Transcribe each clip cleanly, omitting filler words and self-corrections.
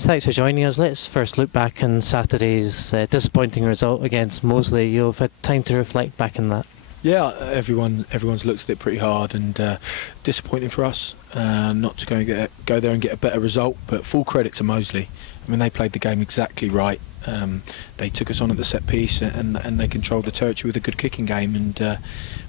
James, thanks for joining us. Let's first look back on Saturday's disappointing result against Moseley. You've had time to reflect back on that. Yeah, everyone's looked at it pretty hard, and disappointing for us not to go there and get a better result. But full credit to Moseley. I mean, they played the game exactly right. They took us on at the set piece, and they controlled the territory with a good kicking game. And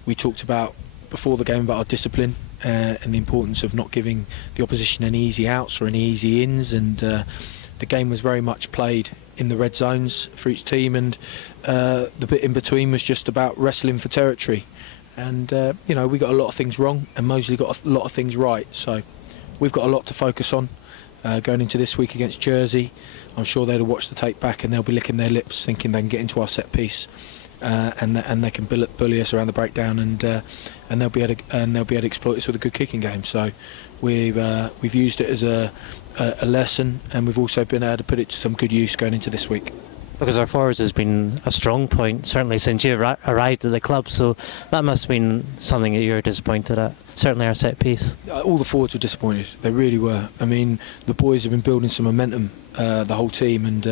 we talked about before the game about our discipline and the importance of not giving the opposition any easy outs or any easy ins. And the game was very much played in the red zones for each team, and the bit in between was just about wrestling for territory. And you know, we got a lot of things wrong, and Moseley got a lot of things right. So we've got a lot to focus on going into this week against Jersey. I'm sure they'll watch the tape back and they'll be licking their lips, thinking they can get into our set piece, and they can bully us around the breakdown, and they'll be able to exploit us with a good kicking game. So we've used it as a lesson, and we've also been able to put it to some good use going into this week. Because our forwards has been a strong point, certainly since you arrived at the club, so that must have been something that you were disappointed at, certainly our set piece. All the forwards were disappointed, they really were. I mean, the boys have been building some momentum, the whole team, and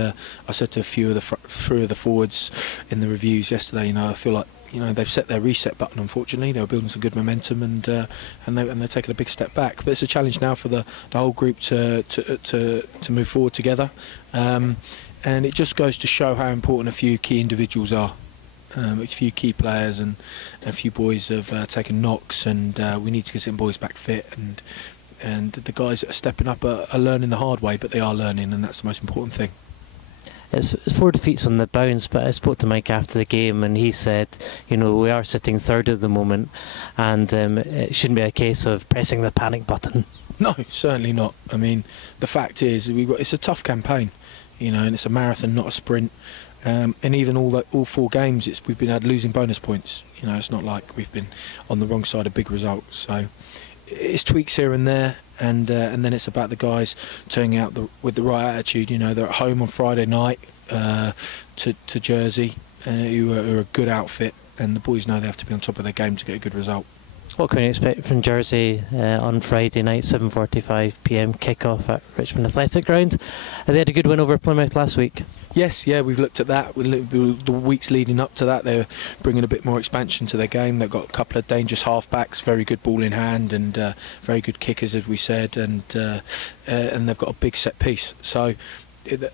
I said to a few of the forwards in the reviews yesterday, you know, I feel like, you know, they've set their reset button. Unfortunately, they were building some good momentum, and they're taking a big step back. But it's a challenge now for the whole group to move forward together. And it just goes to show how important a few key individuals are. A few key players and a few boys have taken knocks, and we need to get some boys back fit. And the guys that are stepping up are learning the hard way, but they are learning, and that's the most important thing. It's 4 defeats on the bounce, but I spoke to Mike after the game, and he said, you know, we are sitting third at the moment, and it shouldn't be a case of pressing the panic button. No, certainly not. I mean, the fact is, it's a tough campaign, you know, and it's a marathon, not a sprint. And even all 4 games, we've been losing bonus points. You know, it's not like we've been on the wrong side of big results. So it's tweaks here and there, and then it's about the guys turning out with the right attitude. You know, they're at home on Friday night to Jersey, who are a good outfit, and the boys know they have to be on top of their game to get a good result. What can we expect from Jersey on Friday night, 7:45 p.m. kick-off at Richmond Athletic Ground? They had a good win over Plymouth last week. Yes, yeah, we've looked at that. The weeks leading up to that, they're bringing a bit more expansion to their game. They've got a couple of dangerous half-backs, very good ball in hand, and very good kickers, as we said, and they've got a big set piece. So,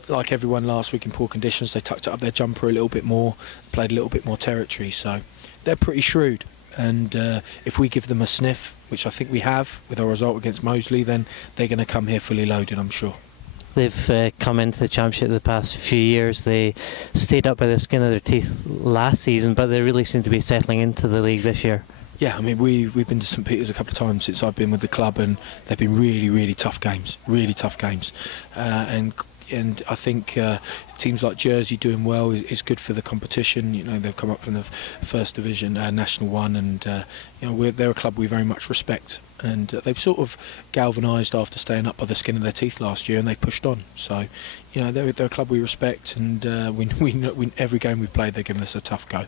like everyone last week in poor conditions, they tucked up their jumper a little bit more, played a little bit more territory. So they're pretty shrewd. And if we give them a sniff, which I think we have with our result against Moseley, then they're going to come here fully loaded, I'm sure. They've come into the Championship the past few years. They stayed up by the skin of their teeth last season, but they really seem to be settling into the league this year. Yeah, I mean, we've been to St Peter's a couple of times since I've been with the club, and they've been really, really tough games, and I think teams like Jersey doing well is good for the competition. You know, they've come up from the First Division, National One, and you know, they're a club we very much respect. And they've sort of galvanised after staying up by the skin of their teeth last year, and they've pushed on. So, you know, they're a club we respect, and we every game we played, they're giving us a tough go.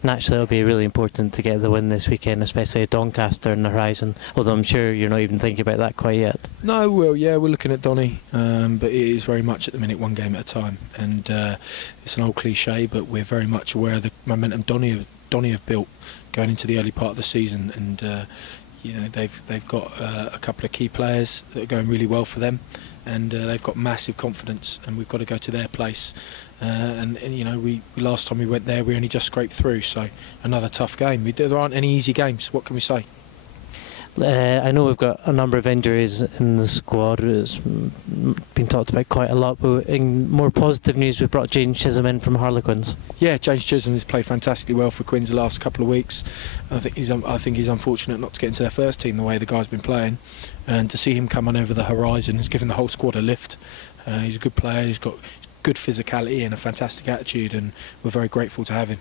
Naturally, it'll be really important to get the win this weekend, especially at Doncaster on the horizon, although I'm sure you're not even thinking about that quite yet. No, well, yeah, we're looking at Donny, but it is very much at the minute one game at a time, and it's an old cliche, but we're very much aware of the momentum Donny have built going into the early part of the season, and you know, they've got a couple of key players that are going really well for them, and they've got massive confidence, and we've got to go to their place. And you know, we last time we went there, we only just scraped through. So another tough game. There aren't any easy games. What can we say? I know we've got a number of injuries in the squad. It's been talked about quite a lot. But in more positive news, we've brought James Chisholm in from Harlequins. Yeah, James Chisholm has played fantastically well for Quins the last couple of weeks. I think he's unfortunate not to get into their first team the way the guy's been playing, and to see him come on over the horizon has given the whole squad a lift. He's a good player. He's got good physicality and a fantastic attitude, and we're very grateful to have him.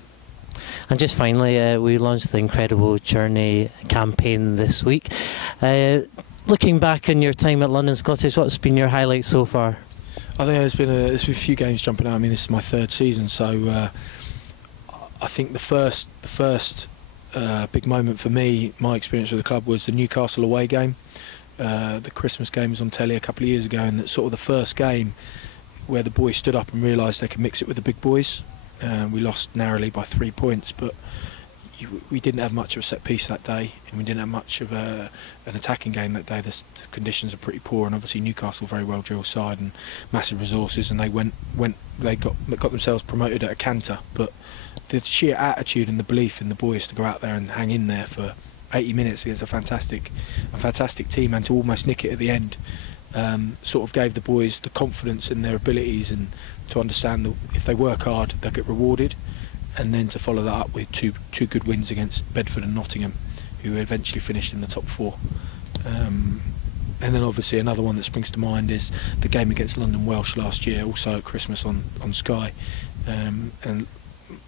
And just finally, we launched the Incredible Journey campaign this week. Looking back on your time at London Scottish, what's been your highlight so far? I think there's been a few games jumping out. I mean, this is my 3rd season, so I think the first big moment for me, my experience with the club, was the Newcastle away game. the Christmas game was on telly a couple of years ago, and that sort of the first game where the boys stood up and realised they could mix it with the big boys. We lost narrowly by 3 points, but we didn't have much of a set piece that day, and we didn't have much of an attacking game that day. The conditions are pretty poor, and obviously Newcastle, very well drilled side and massive resources, and they got themselves promoted at a canter. But the sheer attitude and the belief in the boys to go out there and hang in there for 80 minutes against a fantastic team, and to almost nick it at the end, sort of gave the boys the confidence in their abilities, and to understand that if they work hard they'll get rewarded. And then to follow that up with two good wins against Bedford and Nottingham, who eventually finished in the top 4. And then obviously another one that springs to mind is the game against London Welsh last year, also at Christmas on Sky, and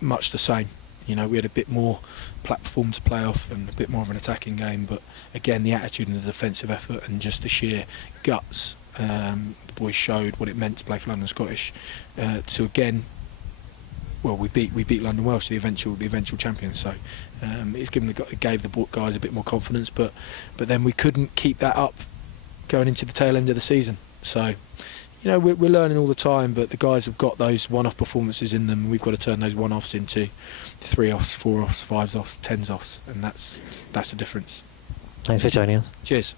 much the same. You know, we had a bit more platform to play off and a bit more of an attacking game, but again the attitude and the defensive effort and just the sheer guts, the boys showed what it meant to play for London Scottish. So again, well, we beat London Welsh, the eventual champions. So it gave the guys a bit more confidence, but then we couldn't keep that up going into the tail end of the season. So, you know, we're learning all the time, but the guys have got those one-off performances in them, and we've got to turn those one-offs into 3-offs, 4-offs, 5-offs, 10-offs, and that's the difference. Thanks for joining us. Cheers.